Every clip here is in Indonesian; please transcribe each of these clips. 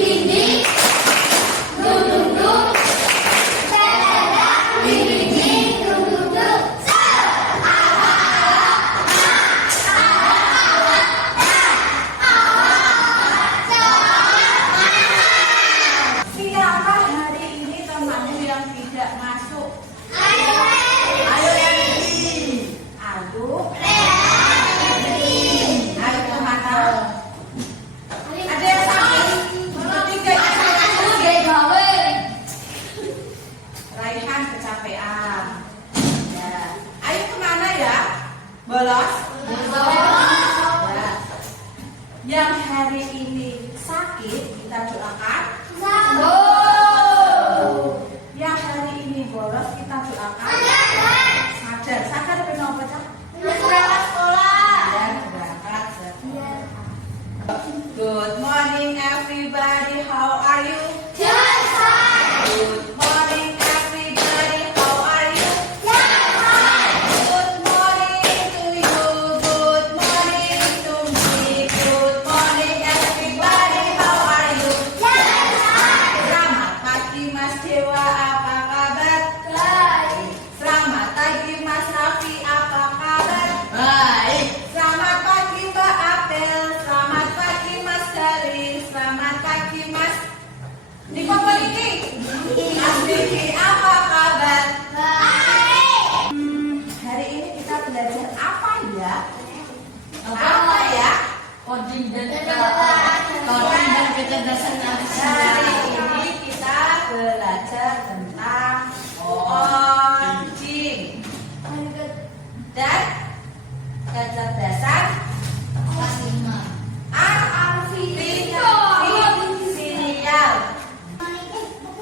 dinding, dung dung dung, dadada di dinding, dung dung dung, siapa hari ini temanmu yang tidak masuk? ayo Ayo Reni. Ayo. Ayo kemana? Ada yang sakit? Tiga yang sakit. Raihan kecapean. Ya. Ayo kemana ya? Bolos? Ya. Yang hari ini sakit kita doakan. Yang hari ini bolos kita doakan. Sadar. Sadar kenapa Cak? berangkat sekolah. Ya, berangkat. Good morning everybody. How are you? Just fine. Good morning everybody. How are you? Just fine. Good morning to you. Good morning to me. Good morning everybody. How are you? Just fine. Selamat pagi Mas Dewa, apa kabar? Baik. Selamat pagi Mas Raffi, apa kabar? Baik. Selamat pagi Mbak Apel, selamat pagi Mas Dali, selamat pagi Mas Niko Niki. Mas Niki, apa kabar? Baik. Hari ini kita belajar apa ya? Apa ya? Coding dan Coding dan kecerdasan Hari artifisial. ini kita belajar tentang coding dan kecerdasan Kelas 5. artifisial.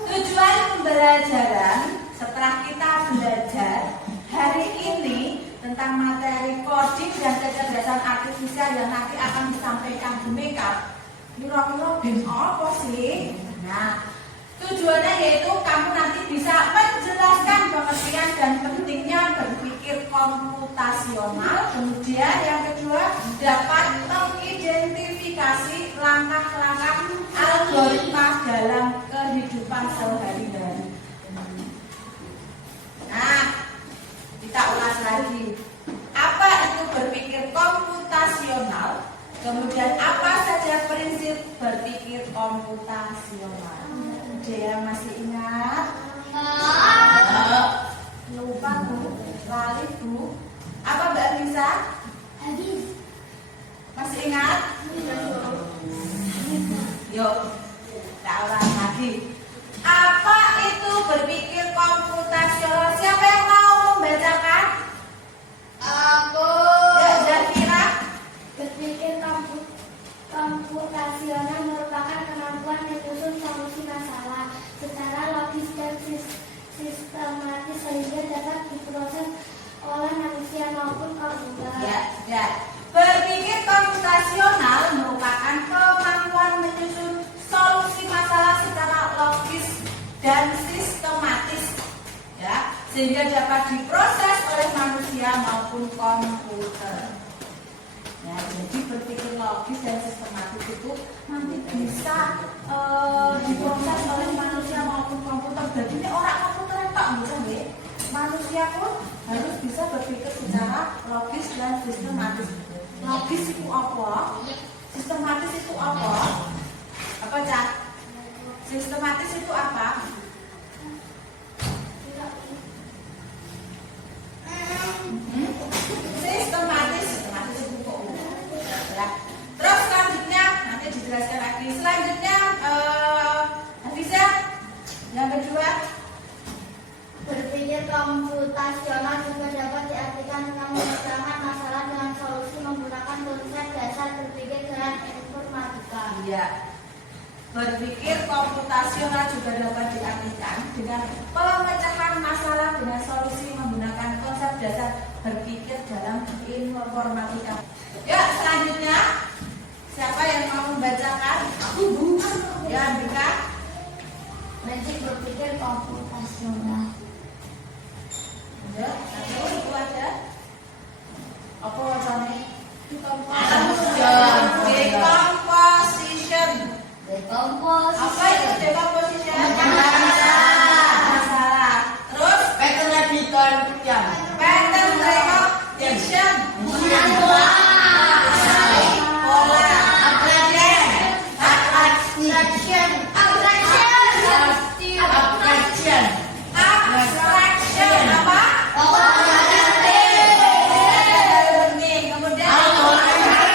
Tujuan pembelajaran setelah kita belajar hari ini tentang materi coding dan kecerdasan artifisial yang nanti akan disampaikan Bu Meka. Kira-kira BIM apa sih? Nah, tujuannya yaitu kamu nanti bisa menjelaskan pengertian dan pentingnya berpikir komputasional. Kemudian yang kedua dapat mengidentifikasi langkah-langkah algoritma dalam kehidupan sehari-hari. Nah, kita ulas lagi. Apa itu berpikir komputasional? Kemudian apa saja prinsip berpikir komputasional? Dia masih ingat? Lupa Bu, lali Bu. Apa Mbak Lisa? Masih ingat? Yuk, kita ulang lagi. Apa itu berpikir komputasional? Siapa yang mau membacakan? Aku. Ya, Zafira. Berpikir komputasional merupakan kemampuan menyusun solusi masalah secara logis dan sistematis sehingga dapat diproses oleh manusia maupun komputer. Ya, ya. Berpikir komputasional merupakan kemampuan menyusun solusi masalah secara logis dan sistematis, ya, sehingga dapat diproses oleh manusia maupun komputer. Ya, jadi berpikir logis dan sistematis itu nanti bisa diproses oleh manusia maupun komputer. Jadi ini orang komputer yang tak bisa deh. Manusia pun harus bisa berpikir secara logis dan sistematis. Logis itu apa? Sistematis itu apa? Apa Cak? Sistematis itu apa? Sistematis itu kok. Ya. Terus selanjutnya nanti dijelaskan lagi. Selanjutnya Hafiza yang kedua. Berpikir komputasional juga dapat diartikan dengan memecahkan masalah dengan solusi menggunakan konsep dasar berpikir dengan informatika. Iya. Berpikir komputasional juga dapat diartikan dengan pemecahan masalah dengan solusi menggunakan konsep dasar berpikir dalam informatika. Ya, selanjutnya siapa yang mau membacakan? Ya, Andika. Prinsip berpikir komputasional. Ada? Itu ada? Apa wacane? Decomposition. Decomposition. Dekomposisi. Apa itu decomposition? Masalah. Masalah. Terus Pattern recognition. pattern recognition. Pola. Pola. Abstraction. Abstraction. Abstraction. Abstraction apa? Learning. Kemudian algoritma.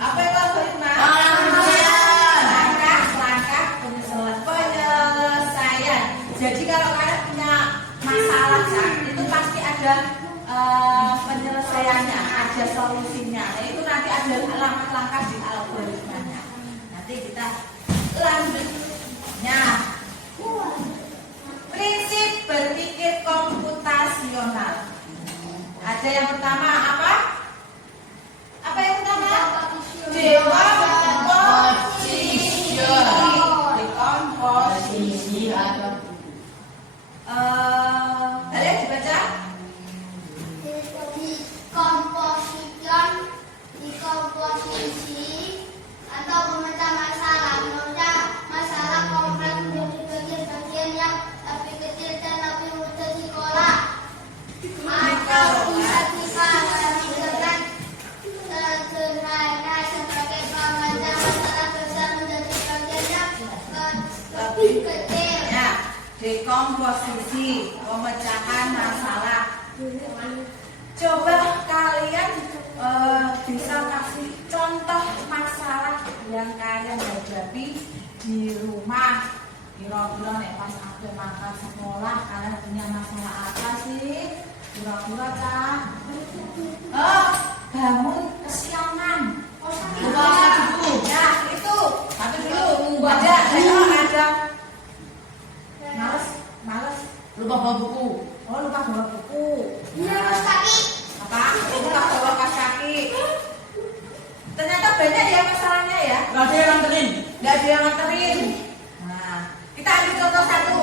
Apa itu algoritma? Langkah-langkah penyelesaian. Jadi kalau kalian punya masalah kan, itu pasti ada penyelesaiannya, ada solusinya. Nah, itu nanti ada langkah-langkah di algoritmanya. Nanti kita lanjut. Nah, prinsip berpikir komputasional. Ada yang pertama apa? Apa yang pertama? Dekomposisi. Dekomposisi. Kalian dibaca? Dekomposisi atau memecah masalah. Memecah masalah kompleks menjadi bagian-bagian yang lebih kecil dan lebih mudah diolah. Atau bisa kita dengan sederhana sebagai memecah masalah besar menjadi bagian yang lebih kecil. Ya, dekomposisi, pemecahan masalah. Coba kalian bisa kasih contoh masalah yang kalian hadapi di rumah. Kira-kira nih pas aku makan sekolah, kalian punya masalah apa sih? Kira-kira Kak? Bangun kesiangan. Lupa buku. Ya, itu. Satu dulu. Lupa Ada. Males. Lupa bawa buku. Oh, lupa bawa buku. Terus kaki. Apa? Lupa bawa kaos kaki. Ternyata banyak ya masalahnya ya. Gak ada yang nganterin. Nggak ada yang nganterin. Nah, kita ambil contoh satu.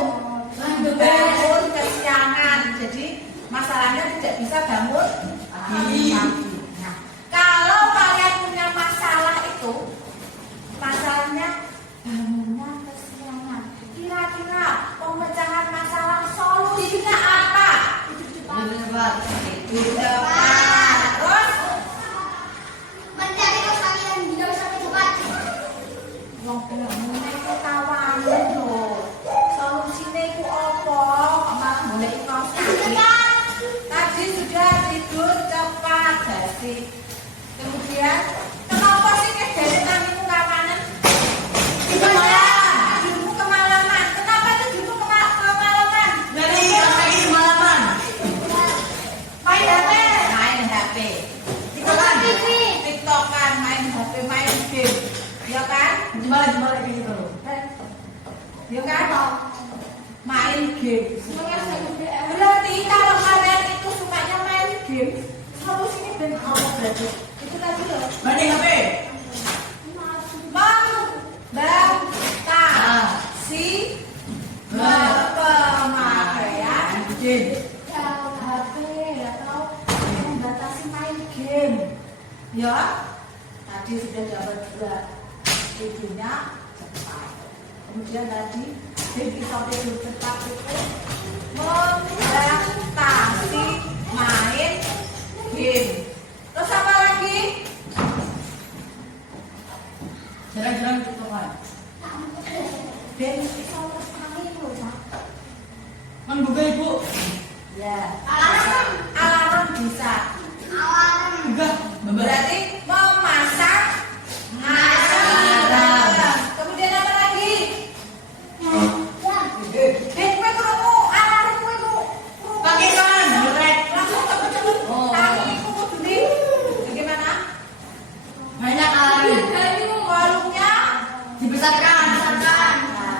Bangun kesiangan. Jadi masalahnya tidak bisa bangun pagi. Nah, kalau kalian punya masalah itu, masalahnya bangunnya kesiangan. Kira-kira pemecahan masalah solusinya apa? Di depan. Terus Mencari kaki yang tidak sampai cepat. wong bangunnya itu kawanan lho. Solusine iku apa? Kok malah golek kaos kaki? Tadi sudah tidur cepat berarti. Kemudian kenapa sih kejadian nangmu kawanan? Tidurmu kemalaman. Kenapa tidurmu kemalaman? Dari lagi semalaman. Main HP. Main HP. TikTokan, main HP, main game. Ya kan? Jembal kayak gitu loh. Ya kan? Main game. Berarti kalau kalian itu sukanya main game, solusinya ben apa berarti? Itu tadi loh. Banding HP. Membatasi pemakaian Game. HP atau membatasi main game. Ya, tadi sudah dapat dua idenya cepat. Kemudian tadi bisa tidur cepat itu membatasi main game. Terus apa lagi? Jarang-jarang gitu kan. Ben bisa lestari loh, Pak. Kan buka ibu. Ya. Alarm. Alarm bisa. Alarm. Enggak. Berarti memasang alarm. Kemudian apa lagi? Kowe krungu alarmmu itu. Pakai tangan. Direct. Langsung cepet-cepet. Oh. Tangiku kudune. Bagaimana? Banyak alarm. Kolumnya Dibesarkan.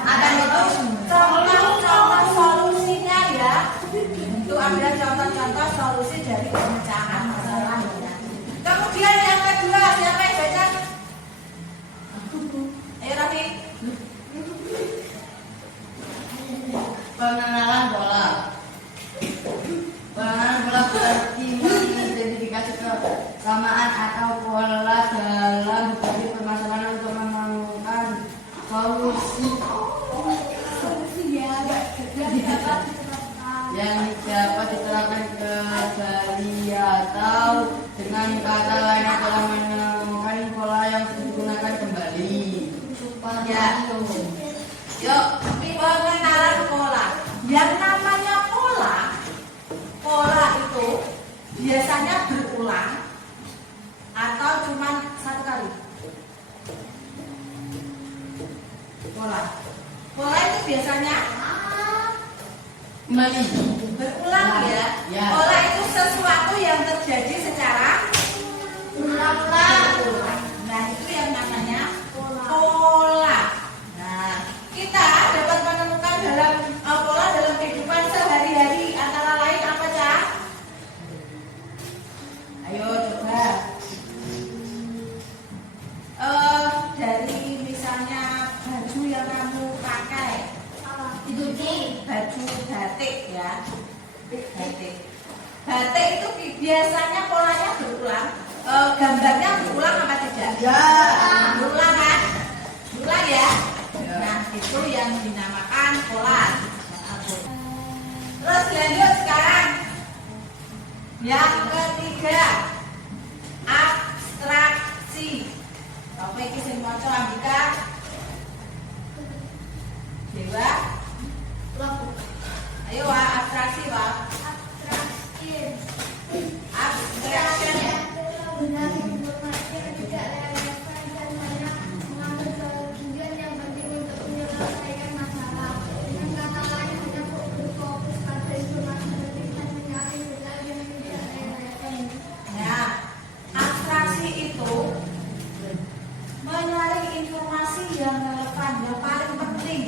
Ada itu. contoh-contoh solusinya ya. Untuk ambil contoh-contoh solusi dari pemecahan masalah ya. Kemudian yang kedua, siapa yang baca? Ayo Raffi. Pengenalan bola. Pengenalan bola berarti mengidentifikasi kesamaan atau pola dalam yang dapat diterapkan kembali atau dengan kata lain adalah menemukan pola yang digunakan kembali. Ya. Yuk, pengenalan pola. Yang namanya pola itu biasanya berulang atau cuma satu kali. Pola itu biasanya Kembali. berulang ya. Ya. Pola itu sesuatu yang terjadi secara berulang. Nah, itu yang namanya pola. Nah, kita dapat menemukan dalam pola dalam kehidupan sehari-hari antara lain apa, Cak? Ayo coba. Dari misalnya baju yang kamu pakai, baju batik ya, batik itu biasanya polanya berulang, gambarnya berulang apa tidak? Ya. Berulang kan? Berulang ya. Ya. Nah, itu yang dinamakan pola. Terus lanjut sekarang yang ketiga, abstraksi. Apa iki sing maca Ambika? Dewa. Ayo Wak, abstraksi Wak. Abstraction. Benar informasi yang tidak relevan dan hanya mengambil tujuan yang penting untuk menyelesaikan masalah. Dengan kata lain, hanya berfokus pada informasi penting dan mencari benar yang tidak relevan. Ya, abstraksi itu mencari informasi yang relevan, yang paling penting.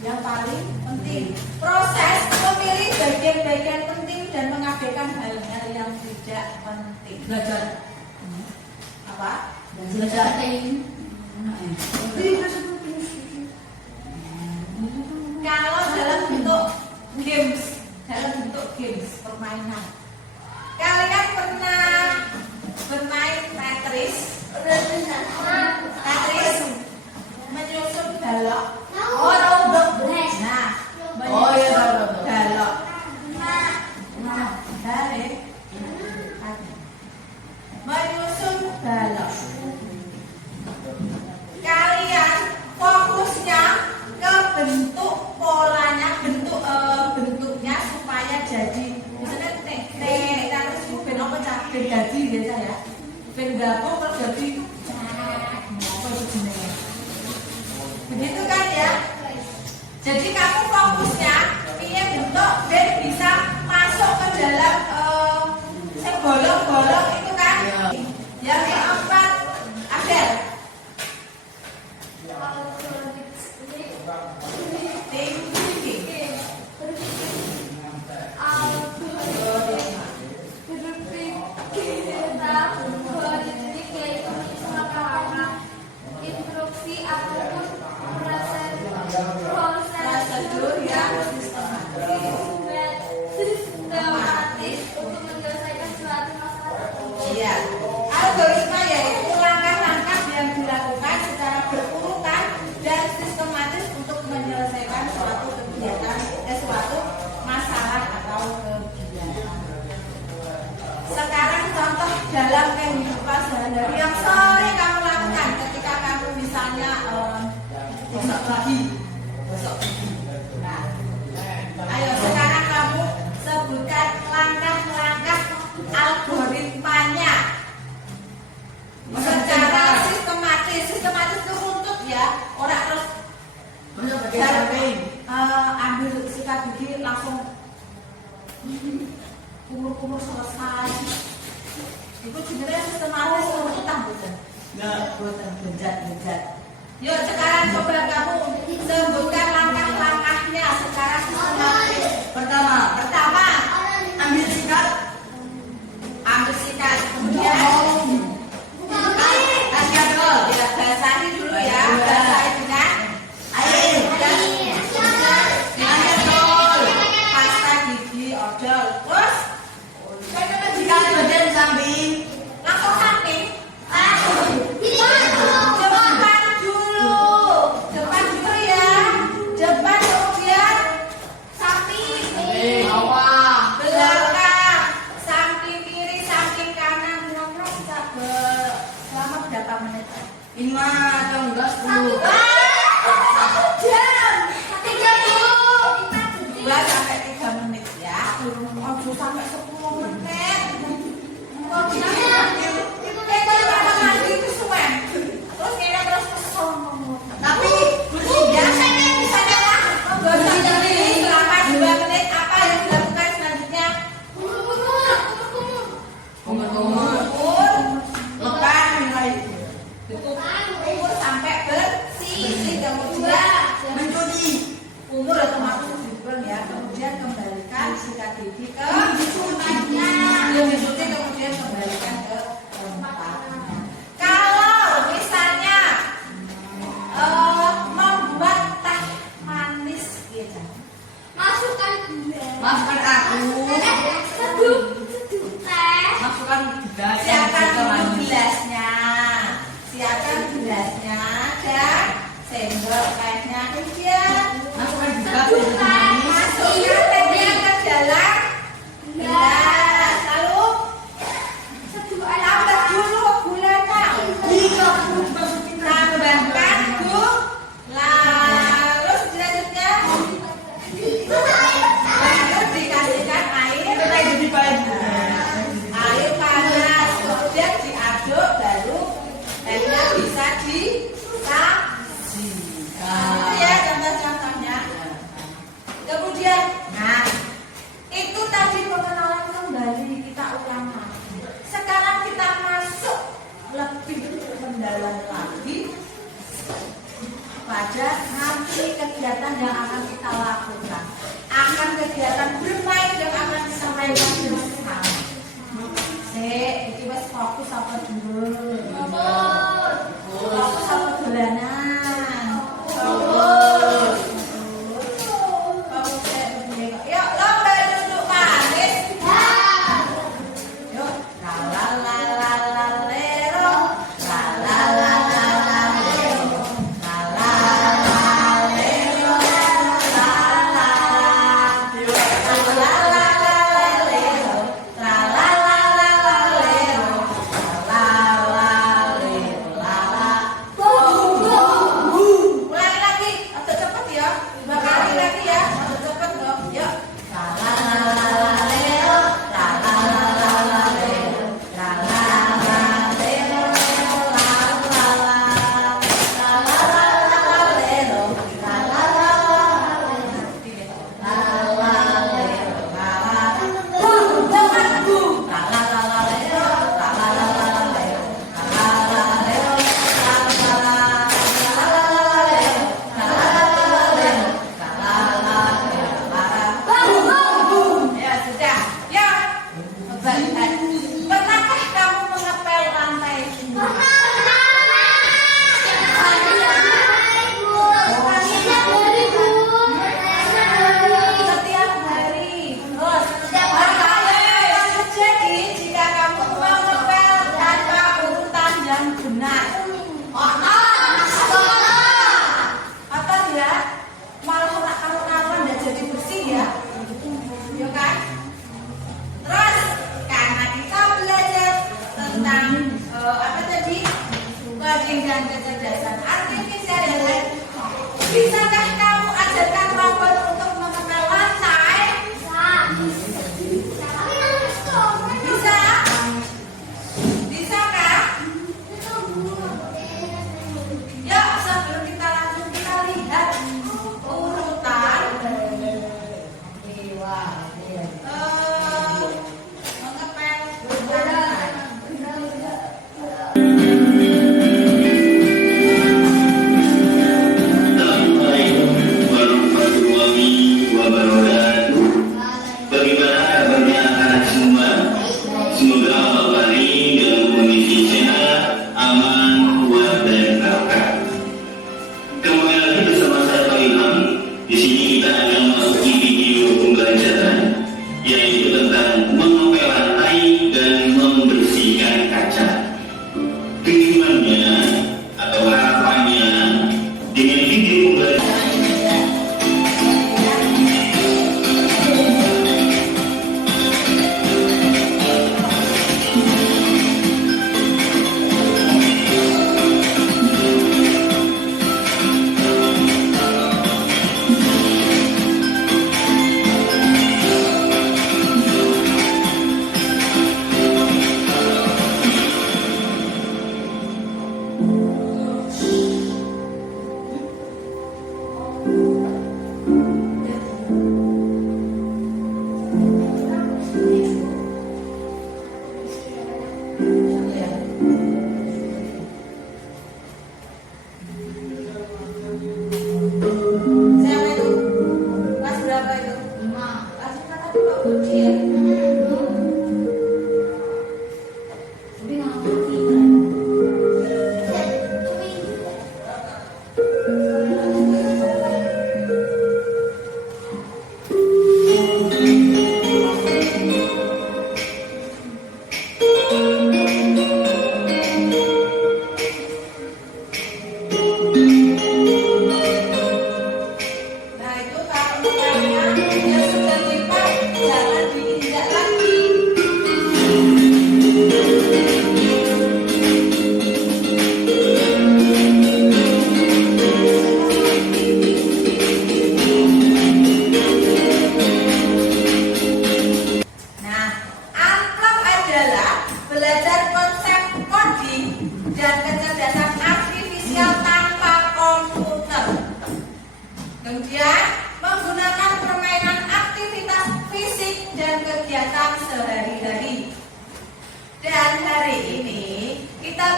Yang paling penting. Proses memilih bagian-bagian penting dan mengabaikan hal-hal yang tidak penting. Belajar. Apa? Belajar. Kalau dalam bentuk games, permainan. Kalian pernah bermain Tetris? Tetris menyusun balok. Nah, Oh iya, tahu. balok. Dari menyusun balok. Kalian fokusnya ke bentuk polanya, bentuknya supaya jadi misalnya terus itu ben apa cak ben gaji biasa ya, ben gabung terus gaji itu apa itu jenenge, begitu kan ya. Jadi kamu fokusnya ingin bentuk ben bisa masuk ke dalam bolong-bolong itu kan. Yang keempat ada thinking. Instruksi ataupun Prosedur yang sistematis untuk menyelesaikan suatu masalah. Iya, algoritma yaitu langkah-langkah yang dilakukan secara berurutan dan sistematis untuk menyelesaikan suatu kegiatan, suatu masalah atau kegiatan. Sekarang contoh dalam kehidupan sehari-hari yang sering kamu lakukan ketika kamu misalnya besok pagi. Nah, ayo sekarang kamu sebutkan langkah-langkah algoritmanya secara sistematis. Sistematis itu runtut ya, orang terus ambil sikat gigi langsung kumur-kumur selesai. Itu sebenarnya sistematis runtutan bukan? Nggak, bukan bejat. Yuk sekarang coba kamu sebutkan langkah-langkahnya secara sistematis. Pertama, ambil sikat. Kemudian kasih dulu, ya basahi dulu ya, basahi dengan air dan pasta gigi odol. Terus Badan samping. langsung samping. Depan dulu ya. Depan kemudian samping. 5 atau enggak 10? Satu jam. 30. 2 sampai 3 menit ya. Ojo sampai 10 menit. Kalau orang mandi itu suwen. Terus kira terus kesel. Tapi Ya, bisa lah. Selama 2 menit apa yang dilakukan selanjutnya? kumur-kumur Lepas mulai kumur sampai bersih. Kemudian mencuci. kumur otomatis dibuang ya. Kemudian kembalikan sikat gigi ke tempatnya. Belum dicuci kemudian kembalikan ke tempatnya. Kalau misalnya membuat teh manis gitu. Masukkan gula. Masukkan aku. Seduh teh. Masukkan gelas. Siapkan dulu gelasnya. Siapkan gelasnya dan sendok tehnya. Kemudian Masukkan gelas. masukkan tehnya ke dalam gelas. Lalu tambah dulu gulanya. Tambahkan gula. Lalu selanjutnya baru dikasihkan air. Jadi baju. Air panas, kemudian diaduk, baru tehnya bisa disaji. Itu ya contoh-contohnya. Kemudian, nah itu tadi pengenalan kembali, kita ulang lagi. Sekarang kita masuk lebih mendalam lagi pada nanti kegiatan yang akan kita lakukan. Akan kegiatan bermain yang akan disampaikan bersama. Iki wis fokus apa dulu? Fokus apa dolanan? Fokus. Yuk, lomba duduk manis. Yuk, la la la la la lero, la la la la la lero, la la la lero, la la la lero, la la Ulangi lagi, agak cepet ya. 2 kali lagi ya, agak cepet dong. Yuk. La la la la la leo, la la la la la leo, la la la leo, la la la la la leo, la la la la leo, la la jangan bu. La la la la leo, la la la la leo, la la la leo, la la la Ya sudah, ya. Pernahkah kamu mengepel lantai ini? Setiap hari. Terus setiap hari akan terjadi jika kamu mengepel tanpa urutan yang benar. Atau ya, malah nak kamu dan jadi bersih ya. Ya kan? Terus karena kita belajar tentang apa tadi? Coding dan kecerdasan artifisial yang lain. Bisakah kamu ajarkan robot untuk mengepel lantai? Bisa? Bisakah? Yuk, sebelum kita langsung kita lihat urutan mengepel lantai. Assalamualaikum warahmatullahi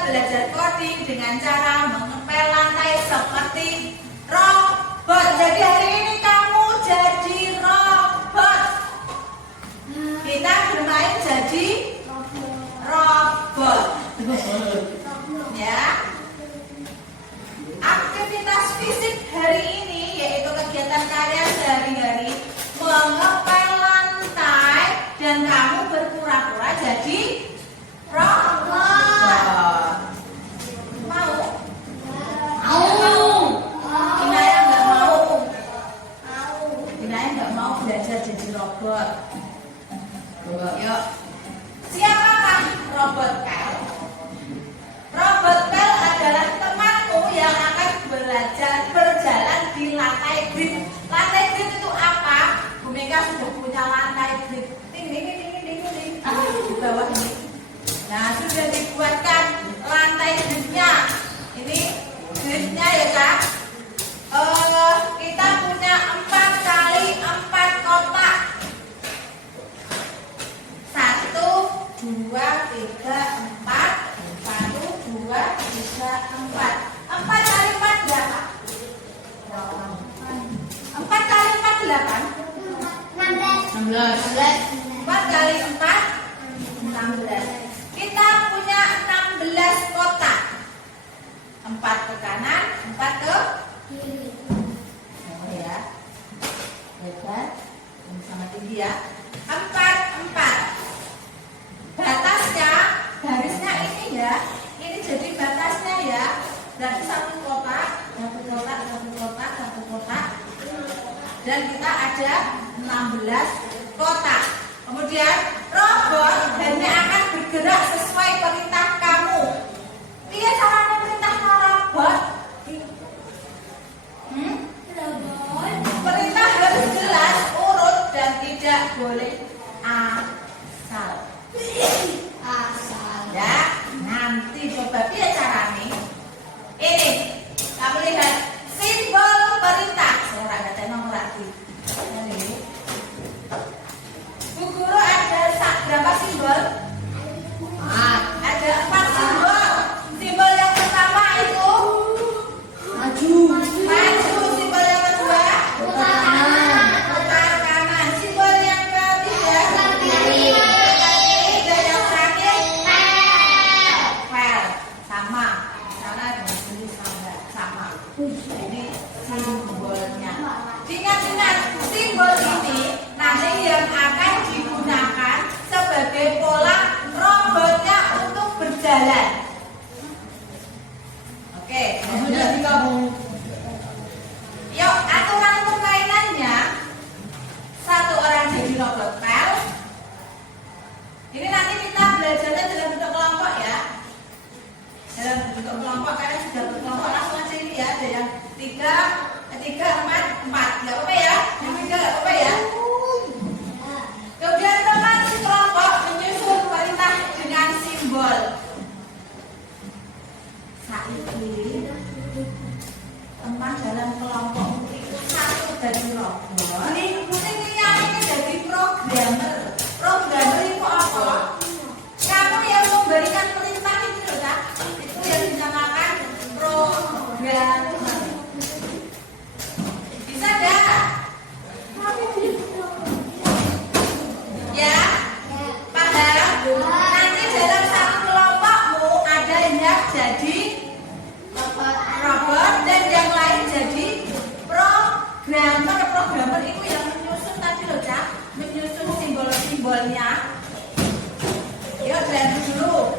belajar coding dengan cara mengepel lantai seperti robot. Jadi hari ini kamu jadi robot. Kita bermain jadi robot. Ya. Aktivitas fisik hari ini yaitu kegiatan karya sehari-hari mengepel lantai dan kamu berpura-pura jadi robot. Mau? Inaya nggak mau. Inaya nggak mau belajar jadi robot. Yuk. Siapakah robot Pel? Robot Pel adalah temanmu yang akan belajar berjalan di lantai grid. Lantai grid itu apa? Bu Mega sudah punya lantai grid. Ting ting ting ting ting ting. Di bawah ini. Nah, sudah dibuatkan lantai gridnya. Ini gridnya ya Kak. Kita punya 4 kali 4 kotak. 1, 2, 3, 4. 1, 2, 3, 4. 4 kali 4 berapa? 4 kali 4 8. 16. 4 kali 4 16. Kita punya 16 kotak. 4 ke kanan, 4 ke kiri. Oh ya. Lebar. Ini sangat tinggi ya. 4 4. Batasnya, garisnya ini ya. Ini jadi batasnya ya. Berarti 1 kotak, 1 kotak, 1 kotak, 1 kotak. Dan kita ada 16 kotak. Kemudian robot hanya akan bergerak sesuai perintah kamu. Dia caranya perintah robot. Perintah harus jelas, urut dan tidak boleh asal. Ya, nanti coba dia caranya. Ini, kamu lihat simbol perintah. Saya agak nomor lagi. Ini. Bu Guru ada berapa simbol? Ada 4 simbol. Simbol yang pertama itu Maju. maju. Simbol yang kedua putar kanan. Simbol yang ketiga kiri. Dan yang terakhir pel. Sama. Sana dengan ini sama. Ini simbolnya. Ingat-ingat simbol ini nanti yang akan digunakan sebagai pola robotnya untuk berjalan. Oke, Sudah digabung. yuk aturan permainannya. 1 orang jadi robot Pel. Ini nanti kita belajarnya dalam bentuk kelompok ya. Dalam bentuk kelompok karena sudah berkelompok langsung aja ini ya. Ada yang 3, 4, 4. Gak apa-apa ya? Yang 3 gak apa-apa ya? Kemudian teman sekelompok menyusun perintah dengan simbol. Saiki teman dalam kelompok itu 1 dari robot. Mungkin ini jadi programmer. Programmer itu apa? Kamu yang memberikan perintah itu loh Kak. Itu yang dinamakan programmer. Bisa enggak? Ya, padahal nanti dalam 1 kelompokmu ada yang jadi robot dan yang lain jadi programmer. Programmer itu yang menyusun tadi loh Cak, menyusun simbol-simbolnya. Yuk belajar dulu.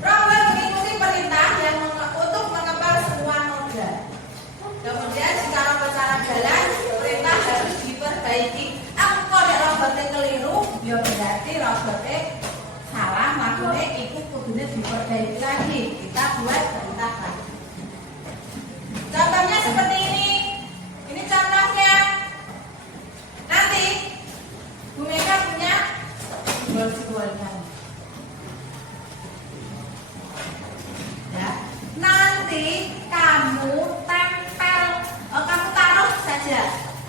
Robot mengikuti perintah yang untuk mengepel semua noda. Kemudian jika robot salah jalan, perintah harus diperbaiki. Aku kalau robotnya keliru, ya berarti robotnya salah, makanya itu kudune diperbaiki lagi. Kita buat perintah lagi. Contohnya seperti ini. Ini contohnya. Nanti Bu Mega punya simbol-simbolnya. Ya. Nanti kamu tempel, kamu taruh saja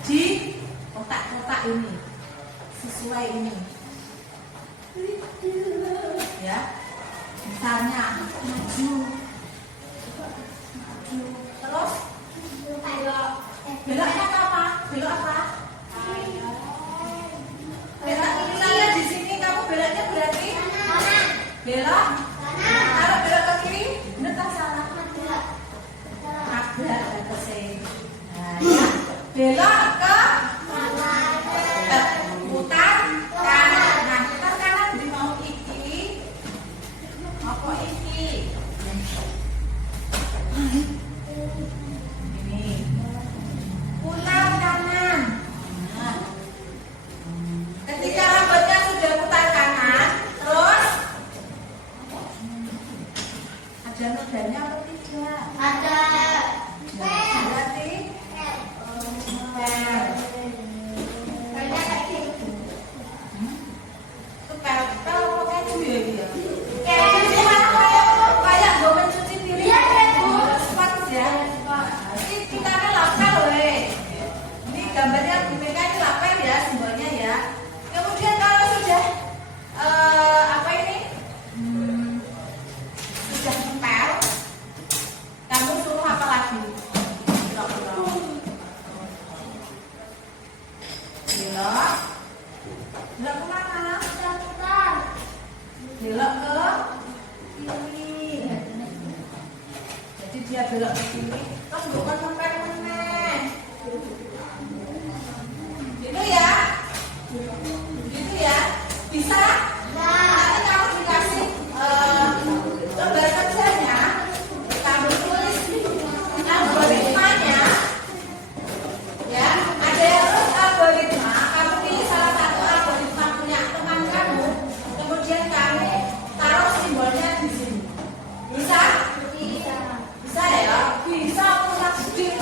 di kotak-kotak ini sesuai ini. Ya. Misalnya maju gambarnya Bu Mega ini lapen ya simbolnya ya. Kemudian kalau sudah apa ini sudah nempel, kamu suruh apa lagi? Belok, belok kemana? Belok ke kiri. Jadi dia belok ke kiri, terus bukan nempel meneh. Gitu ya, gitu ya, bisa? Nanti kamu dikasih lembar kerjanya, kamu tulis algoritmanya, ya. Ada yang harus algoritma, kamu pilih salah satu algoritma punya teman kamu, kemudian kamu taruh simbolnya di sini. Bisa? Bisa ya? Bisa, aku sedih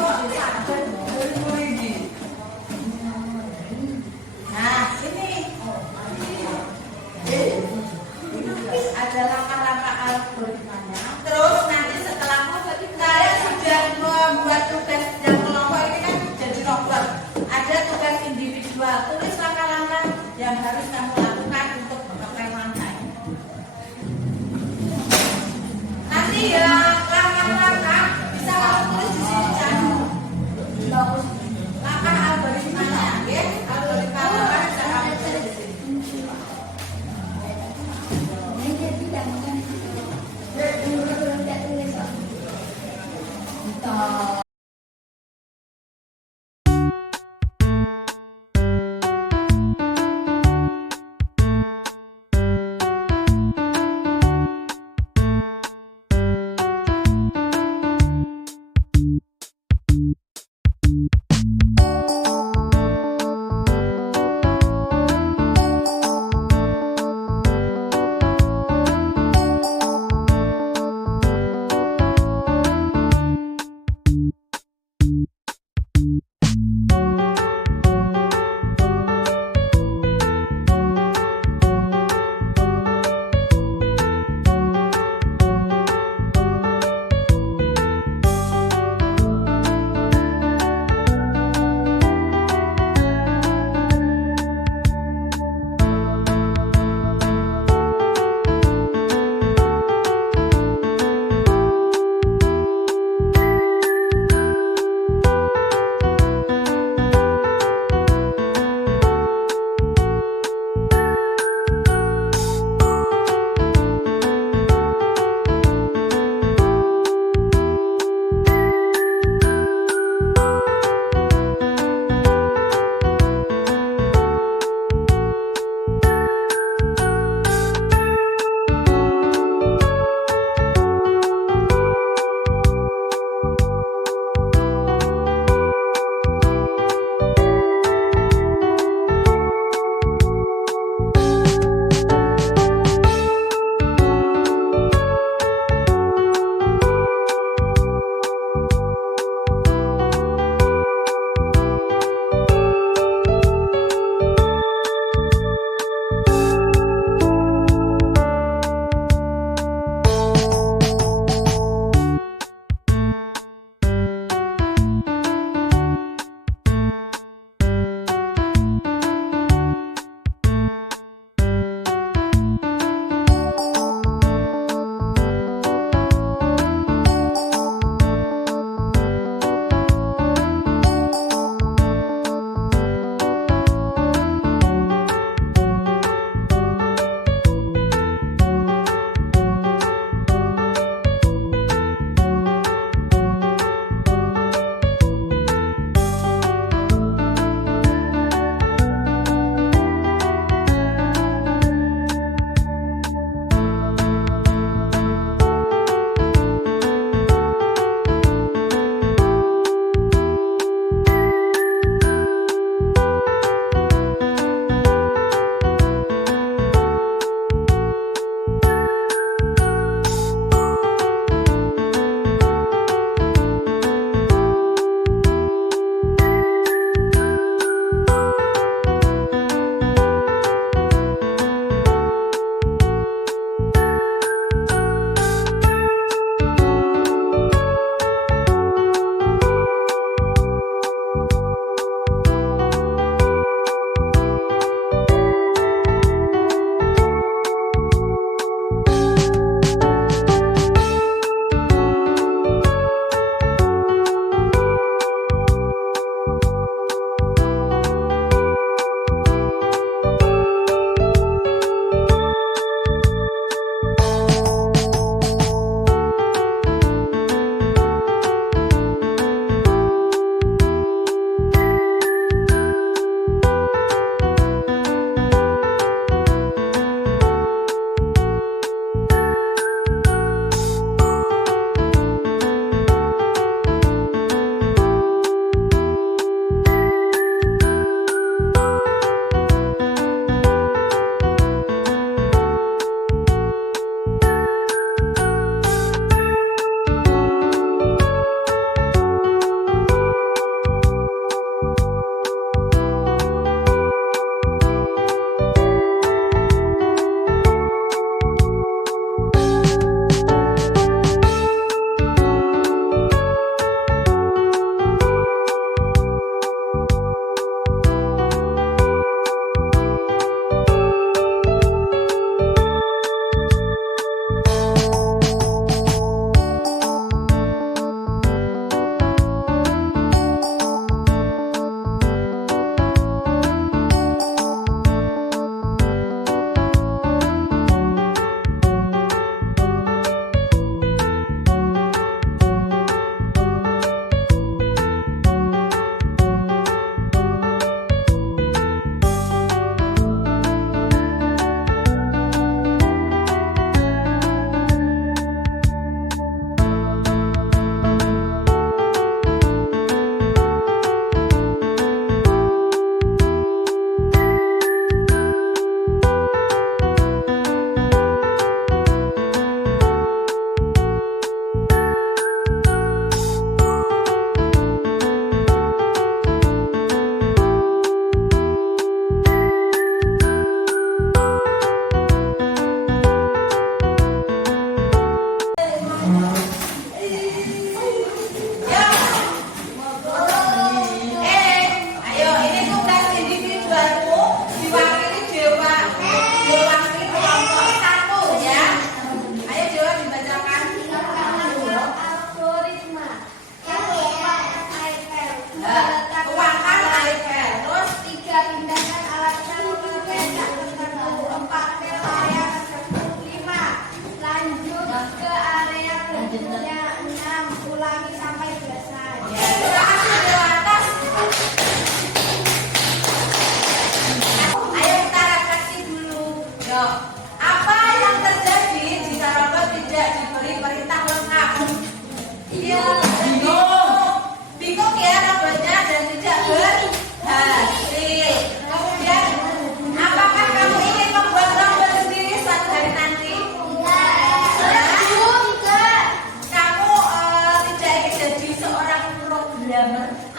programmer